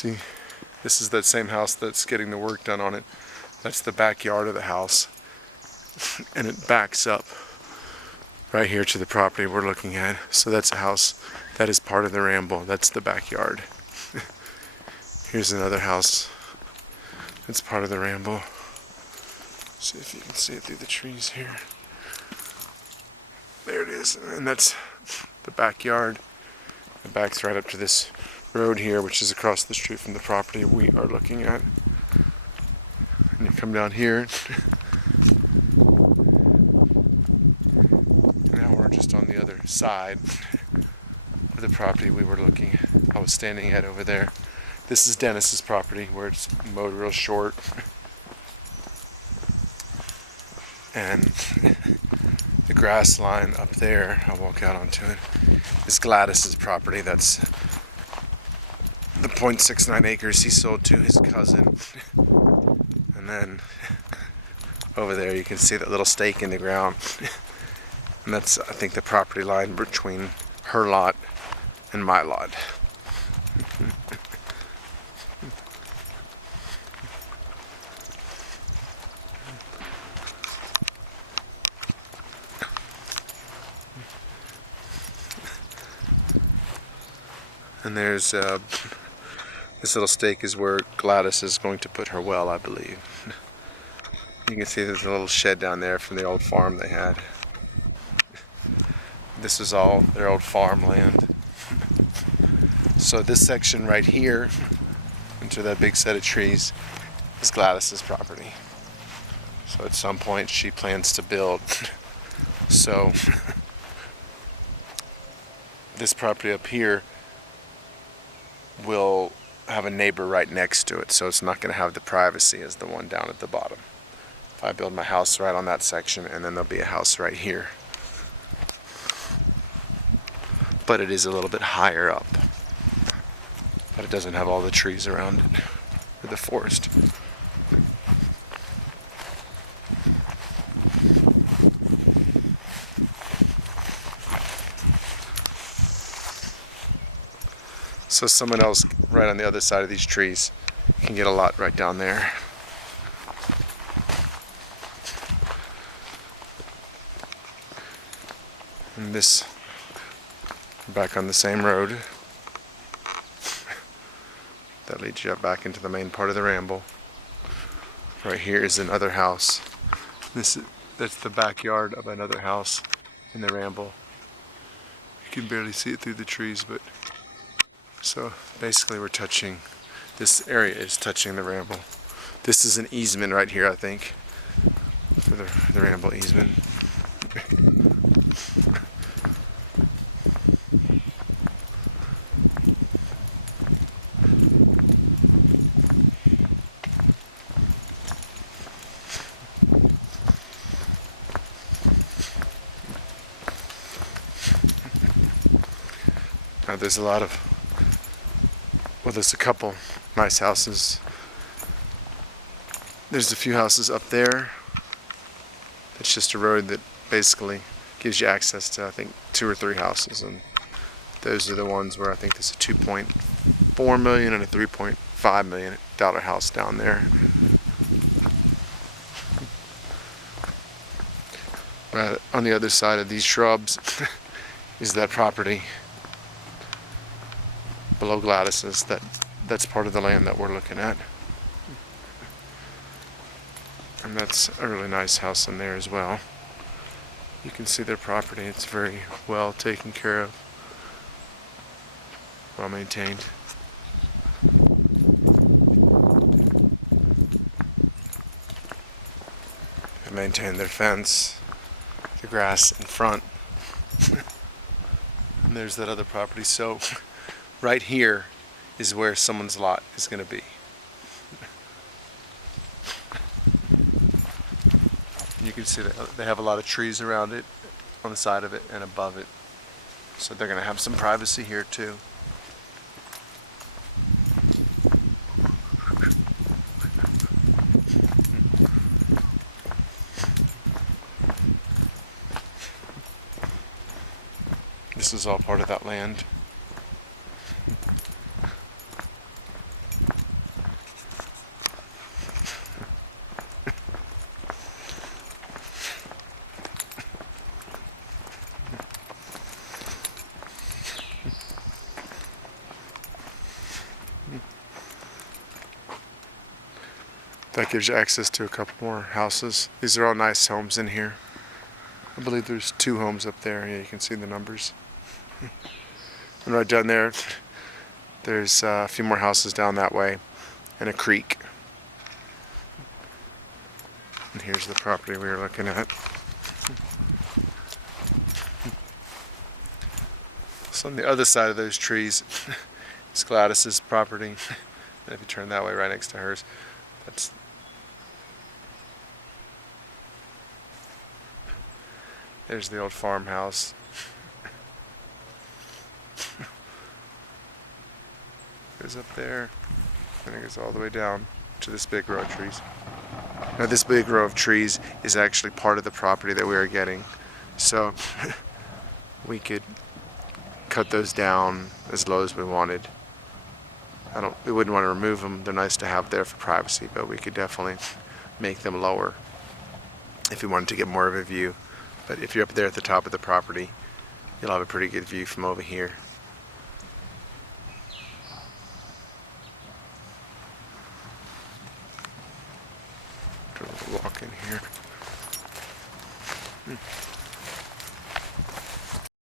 See, this is that same house that's getting the work done on it. That's the backyard of the house. And it backs up right here to the property we're looking at. So that's a house that is part of the Ramble. That's the backyard. Here's another house that's part of the Ramble. See if you can see it through the trees here. There it is, and that's the backyard. It backs right up to this road here, which is across the street from the property we are looking at. And you come down here. Now we're just on the other side of the property we were looking at. I was standing at over there. This is Dennis's property where it's mowed real short. And the grass line up there, I'll walk out onto it, is Gladys's property. That's the 0.69 acres he sold to his cousin. And then over there you can see that little stake in the ground. And that's, I think, the property line between her lot and my lot. And there's this little stake is where Gladys is going to put her well, I believe. You can see there's a little shed down there from the old farm they had. This is all their old farmland. So this section right here, into that big set of trees, is Gladys's property. So at some point she plans to build. So this property up here will have a neighbor right next to it, so it's not going to have the privacy as the one down at the bottom. If I build my house right on that section, and then there'll be a house right here. But it is a little bit higher up. But it doesn't have all the trees around it, or the forest. So someone else right on the other side of these trees can get a lot right down there. And this, back on the same road that leads you up back into the main part of the Ramble. Right here is another house. That's the backyard of another house in the Ramble. You can barely see it through the trees, but so basically we're touching, this area is touching the Ramble. This is an easement right here, I think, for the Ramble easement. Now there's a lot of, well, there's a couple nice houses. There's a few houses up there. It's just a road that basically gives you access to, I think, 2 or 3 houses, and those are the ones where I think there's a $2.4 million and a $3.5 million house down there. Right on the other side of these shrubs is that property below Gladys's. That's part of the land that we're looking at. And that's a really nice house in there as well. You can see their property. It's very well taken care of, well maintained. They maintain their fence, the grass in front. And there's that other property. So right here is where someone's lot is going to be. You can see that they have a lot of trees around it, on the side of it and above it. So they're going to have some privacy here too. This is all part of that land. That gives you access to a couple more houses. These are all nice homes in here. I believe there's 2 homes up there. Yeah, you can see the numbers. And right down there, there's a few more houses down that way and a creek. And here's the property we were looking at. So on the other side of those trees is Gladys's property. And if you turn that way, right next to hers, there's the old farmhouse. Goes up there, and it goes all the way down to this big row of trees. Now this big row of trees is actually part of the property that we are getting. So we could cut those down as low as we wanted. We wouldn't want to remove them. They're nice to have there for privacy, but we could definitely make them lower if we wanted to get more of a view. But if you're up there at the top of the property, you'll have a pretty good view from over here. Do a little walk in here.